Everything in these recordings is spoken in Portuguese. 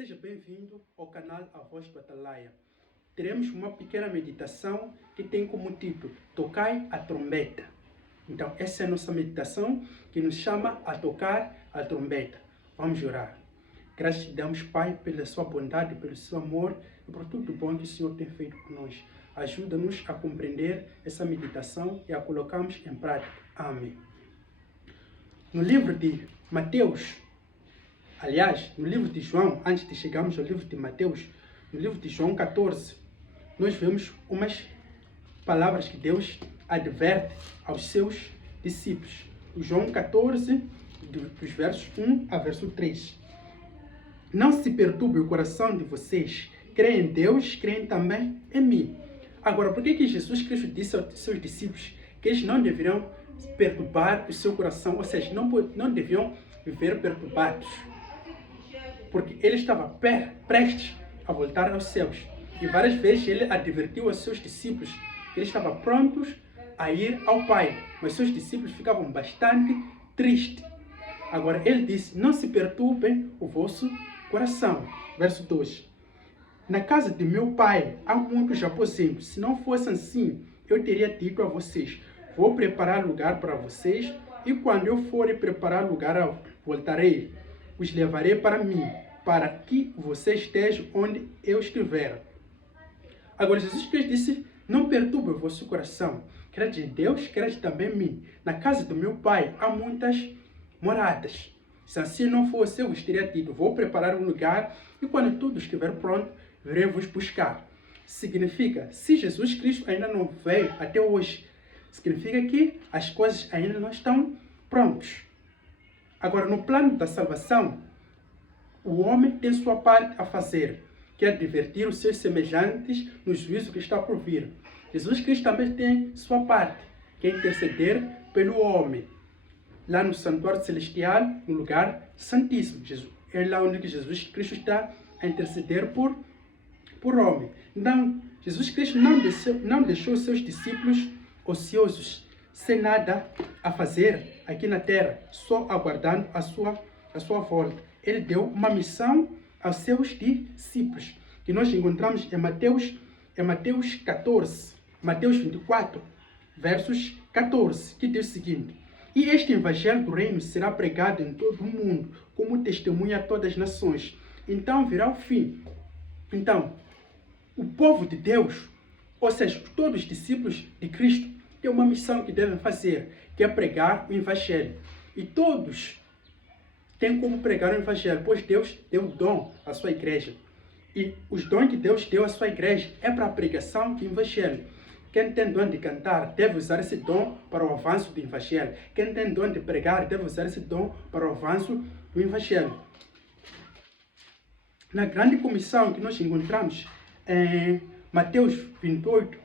Seja bem-vindo ao canal A Voz do Atalaia. Teremos uma pequena meditação que tem como título Tocai a Trombeta. Então, essa é a nossa meditação que nos chama a tocar a trombeta. Vamos orar. Graças te damos, Pai, pela sua bondade, pelo seu amor e por tudo bom que o Senhor tem feito por nós. Ajuda-nos a compreender essa meditação e a colocarmos em prática. Amém. No livro de Mateus, aliás, no livro de João, antes de chegarmos ao livro de Mateus, no livro de João 14, nós vemos umas palavras que Deus adverte aos seus discípulos. O João 14, dos versos 1 a verso 3. Não se perturbe o coração de vocês. Creem em Deus, creem também em mim. Agora, por que Jesus Cristo disse aos seus discípulos que eles não deveriam perturbar o seu coração? Ou seja, não deviam viver perturbados. Porque ele estava prestes a voltar aos céus. E várias vezes ele advertiu aos seus discípulos que ele estava prontos a ir ao Pai. Mas seus discípulos ficavam bastante tristes. Agora ele disse, não se perturbem o vosso coração. Verso 2. Na casa de meu Pai há muitos aposentos. Se não fosse assim, eu teria dito a vocês, vou preparar lugar para vocês, e quando eu for preparar lugar, voltarei. Os levarei para mim, para que você esteja onde eu estiver. Agora, Jesus Cristo disse, não perturbe o vosso coração. Crede em Deus, crede também em mim. Na casa do meu Pai há muitas moradas. Se assim não fosse, eu vos teria dito, vou preparar um lugar, e quando tudo estiver pronto, virei vos buscar. Significa, se Jesus Cristo ainda não veio até hoje, significa que as coisas ainda não estão prontas. Agora, no plano da salvação, o homem tem sua parte a fazer, que é divertir os seus semelhantes no juízo que está por vir. Jesus Cristo também tem sua parte, que é interceder pelo homem, lá no santuário celestial, no lugar santíssimo. É lá onde Jesus Cristo está a interceder por homem. Então, Jesus Cristo não deixou seus discípulos ociosos, sem nada a fazer aqui na terra, só aguardando a sua volta. Ele deu uma missão aos seus discípulos, que nós encontramos em Mateus 14, Mateus 24, versos 14, que diz o seguinte, e este evangelho do reino será pregado em todo o mundo, como testemunha a todas as nações. Então virá o fim. Então, o povo de Deus, ou seja, todos os discípulos de Cristo, têm uma missão que devem fazer, que é pregar o evangelho. E todos têm como pregar o evangelho, pois Deus deu dom à sua igreja. E os dons que Deus deu à sua igreja é para a pregação do evangelho. Quem tem dom de cantar deve usar esse dom para o avanço do evangelho. Quem tem dom de pregar deve usar esse dom para o avanço do evangelho. Na grande comissão que nós encontramos em Mateus 28,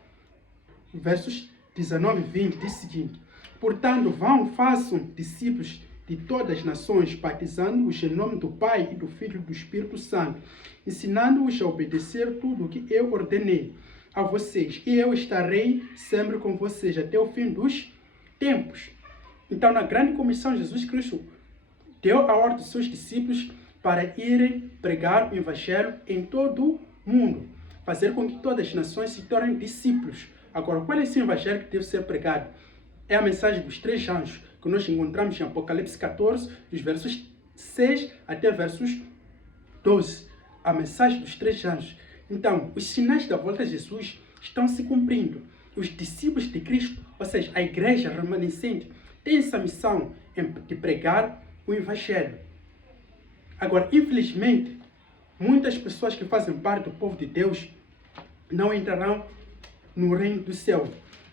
versos 19 e 20, diz o seguinte, portanto, vão, façam discípulos de todas as nações, batizando-os em nome do Pai e do Filho e do Espírito Santo, ensinando-os a obedecer tudo o que eu ordenei a vocês, e eu estarei sempre com vocês até o fim dos tempos. Então, na grande comissão, Jesus Cristo deu a ordem aos seus discípulos para irem pregar o evangelho em todo o mundo, fazer com que todas as nações se tornem discípulos. Agora, qual é esse evangelho que deve ser pregado? É a mensagem dos 3 anjos, que nós encontramos em Apocalipse 14, dos versos 6 até versos 12. A mensagem dos 3 anjos. Então, os sinais da volta de Jesus estão se cumprindo. Os discípulos de Cristo, ou seja, a igreja remanescente, tem essa missão de pregar o evangelho. Agora, infelizmente, muitas pessoas que fazem parte do povo de Deus não entrarão no reino do céu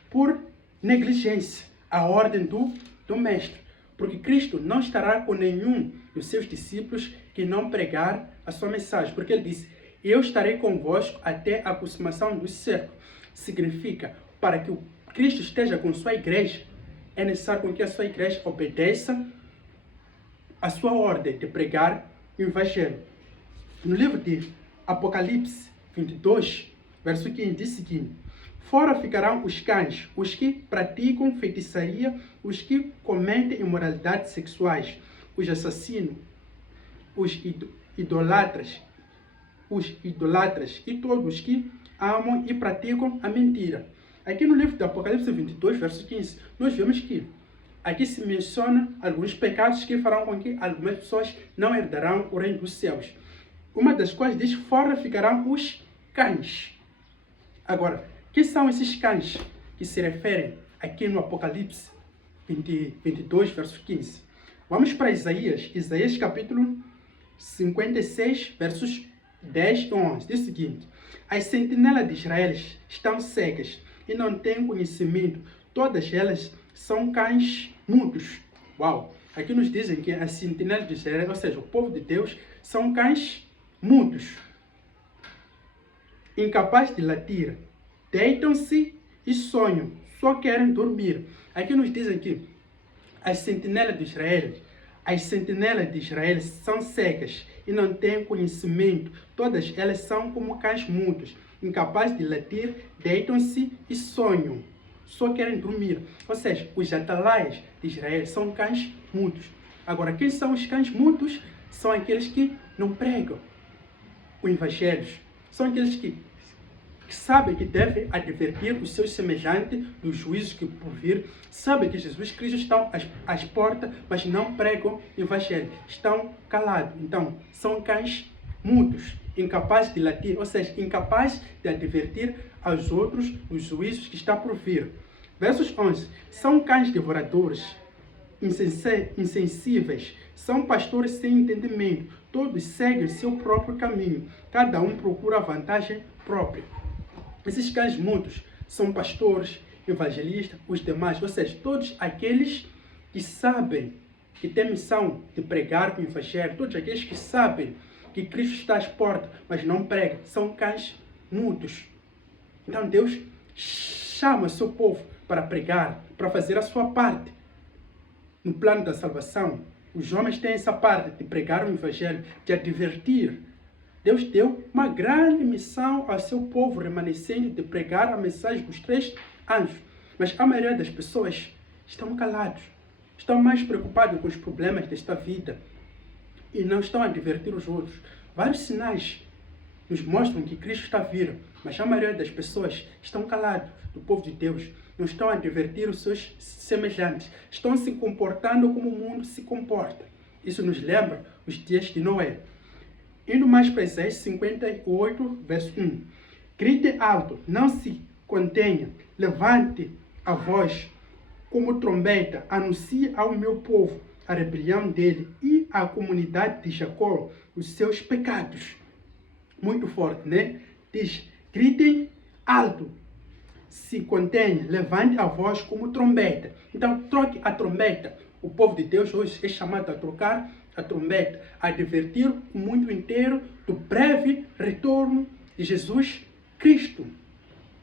por negligência à ordem do mestre. Porque Cristo não estará com nenhum dos seus discípulos que não pregar a sua mensagem. Porque ele disse, eu estarei convosco até a consumação do século. Significa, para que o Cristo esteja com sua igreja, é necessário que a sua igreja obedeça a sua ordem de pregar o evangelho. No livro de Apocalipse 22, verso 15, diz o seguinte, fora ficarão os cães, os que praticam feitiçaria, os que cometem imoralidades sexuais, os assassinos, os idolatras, os idolatras e todos que amam e praticam a mentira. Aqui no livro do Apocalipse 22, verso 15, nós vemos que aqui se menciona alguns pecados que farão com que algumas pessoas não herdarão o reino dos céus. Uma das quais diz, fora ficarão os cães. Agora, que são esses cães que se referem aqui no Apocalipse 22, verso 15? Vamos para Isaías capítulo 56, versos 10 e 11. Diz o seguinte: as sentinelas de Israel estão cegas e não têm conhecimento, todas elas são cães mudos. Uau! Aqui nos dizem que as sentinelas de Israel, ou seja, o povo de Deus, são cães mudos, incapazes de latir, deitam-se e sonham, só querem dormir. Aqui nos dizem que as sentinelas de Israel são cegas e não têm conhecimento, todas elas são como cães mudos, incapazes de latir, deitam-se e sonham, só querem dormir. Ou seja, os atalaias de Israel são cães mudos. Agora, quem são os cães mudos? São aqueles que não pregam o evangelho. São aqueles que sabem que devem advertir os seus semelhantes dos juízos que por vir, sabem que Jesus Cristo está às portas, mas não pregam o evangelho, estão calados. Então, são cães mudos, incapazes de latir, ou seja, incapazes de advertir aos outros os juízos que está por vir. Versos 11, são cães devoradores, insensíveis, são pastores sem entendimento, todos seguem seu próprio caminho, cada um procura a vantagem própria. Esses cães mudos são pastores, evangelistas, os demais, ou seja, todos aqueles que sabem que têm missão de pregar o evangelho, todos aqueles que sabem que Cristo está às portas, mas não pregam, são cães mudos. Então Deus chama o seu povo para pregar, para fazer a sua parte no plano da salvação. Os homens têm essa parte de pregar o evangelho, de advertir. Deus deu uma grande missão ao seu povo remanescente de pregar a mensagem dos 3 anjos. Mas a maioria das pessoas estão calados, estão mais preocupados com os problemas desta vida e não estão a advertir os outros. Vários sinais nos mostram que Cristo está vindo, mas a maioria das pessoas estão calados, do povo de Deus, não estão a advertir os seus semelhantes, estão se comportando como o mundo se comporta. Isso nos lembra os dias de Noé. Indo mais para Isaías 58, verso 1. Grite alto, não se contenha, levante a voz como trombeta, anuncie ao meu povo a rebelião dele e à comunidade de Jacó os seus pecados. Muito forte, né? Diz, gritem alto, se contenha, levante a voz como trombeta. Então, troque a trombeta. O povo de Deus hoje é chamado a trocar a trombeta, a advertir o mundo inteiro do breve retorno de Jesus Cristo.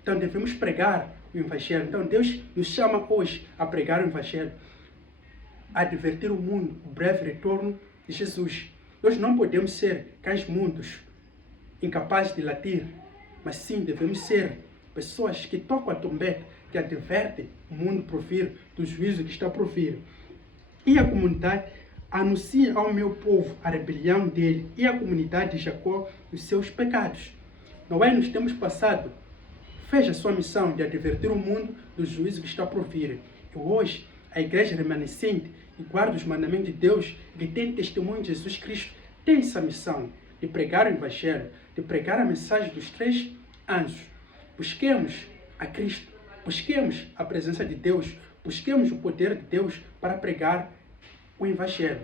Então, devemos pregar o evangelho. Então, Deus nos chama hoje a pregar o evangelho, a advertir o mundo do breve retorno de Jesus. Nós não podemos ser cães mudos, incapazes de latir, mas sim devemos ser pessoas que tocam a trombeta, que advertem o mundo por vir, do juízo que está por vir. E a comunidade anuncia ao meu povo a rebelião dele e a comunidade de Jacó os seus pecados. Noé, nos tempos passados, fez a sua missão de advertir o mundo do juízo que está por vir. E hoje, a igreja remanescente que guarda os mandamentos de Deus, que tem testemunho de Jesus Cristo, tem essa missão de pregar o evangelho, de pregar a mensagem dos 3 anjos. Busquemos a Cristo, busquemos a presença de Deus, busquemos o poder de Deus para pregar o evangelho.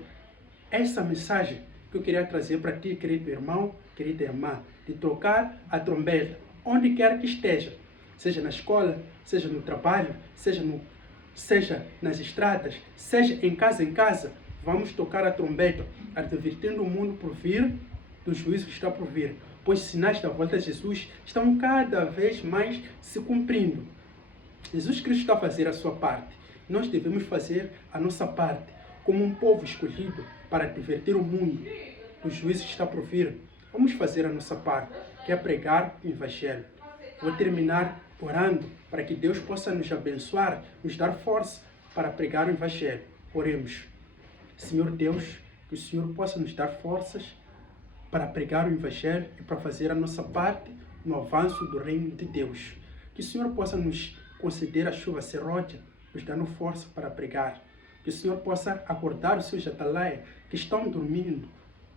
Essa mensagem que eu queria trazer para ti, querido irmão, querida irmã, de tocar a trombeta, onde quer que esteja, seja na escola, seja no trabalho, seja nas estradas, seja em casa, vamos tocar a trombeta, advertindo o mundo por vir do juízo que está por vir, pois os sinais da volta de Jesus estão cada vez mais se cumprindo. Jesus Cristo está a fazer a sua parte, nós devemos fazer a nossa parte, como um povo escolhido para advertir o mundo do juízo que está por vir. Vamos fazer a nossa parte, que é pregar o evangelho. Vou terminar orando para que Deus possa nos abençoar, nos dar força para pregar o evangelho. Oremos. Senhor Deus, que o Senhor possa nos dar forças para pregar o Evangelho e para fazer a nossa parte no avanço do reino de Deus. Que o Senhor possa nos conceder a chuva serôdia, nos dando força para pregar. Que o Senhor possa acordar os seus atalaia que estão dormindo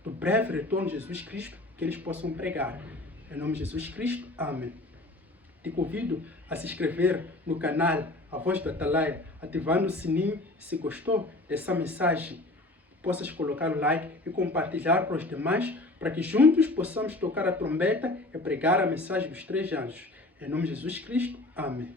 do breve retorno de Jesus Cristo, que eles possam pregar. Em nome de Jesus Cristo, amém. Te convido a se inscrever no canal A Voz do Atalaia, ativando o sininho. Se gostou dessa mensagem, possas colocar o like e compartilhar para os demais, para que juntos possamos tocar a trombeta e pregar a mensagem dos 3 anjos. Em nome de Jesus Cristo, amém.